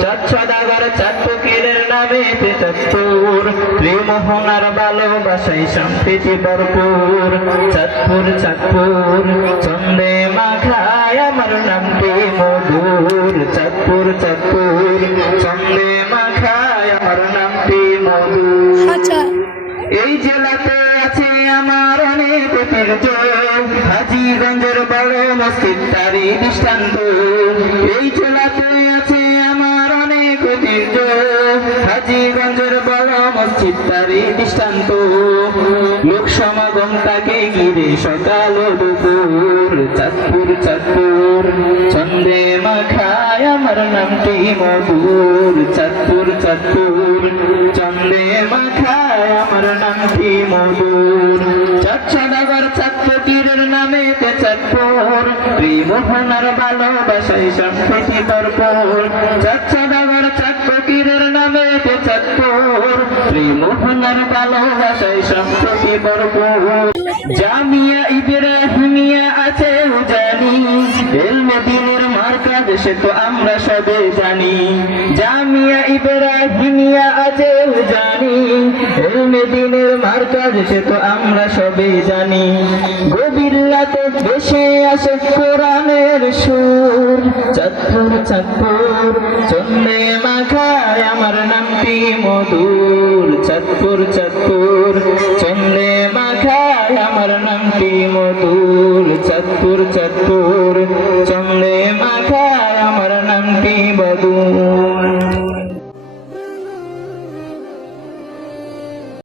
চাঁদ সদাগর চাঁদ ফকিরের নামে চাঁদপুর, ত্রিমোহনার ভালোবাসায় সম্প্রীতি ভরপুর। চাঁদপুর চাঁদপুর চন্দে মাখায় আমার নামটি মধুর। চাঁদপুর চাঁদপুর চন্দে মাখায় আমার নামটি মধুর। এই জেলাতে আছে আমার অনেক ঐতিহ্য, হাজীগঞ্জের বড় মসজিদ তারই দৃষ্টান্ত। এই জেলাতে আছে আমার অনেক ঐতিহ্য, হাজীগঞ্জের বড় মসজিদ তারই দৃষ্টান্ত। লোক সমাগম তাকে ঘিরে সকাল ও দুপুর। চাঁদপুর চাঁদপুর চন্দে মাখায় আমার নামটি মধুর। চাঁদপুর চাঁদপুর চন্দে মাখায় আমার নামটি মধুর। চাঁদ সদাগর চাঁদ ফকিরের নামে চাঁদপুর, ত্রিমোহনার ভালোবাসায় সম্প্রীতি ভরপুর। চাঁদ সদাগর চাঁদ ফকিরের নামে চাঁদপুর, ত্রিমোহনার ভালোবাসায় সম্প্রীতি ভরপুর। জামিয়া ইব্রাহিমিয়া আছে জানি, এলমে দ্বীনের মার্কাজ সে তো আমরা সবে জানি। জামিয়া ইব্রাহিমিয়া আছে জানি, এলমে দ্বীনের মার্কাজ সে তো আমরা সবে জানি। গভীর রাতে ভেসে আসে কোরআনের সুর। চাঁদপুর চাঁদপুর চন্দে মাখায় আমার নামটি মধুর। চাঁদপুর চাঁদপুর চন্দে মাখায় আমার নামটি মধুর। চাঁদপুর চাঁদপুর চন্দে মাখায় আমার নামটি মধুর।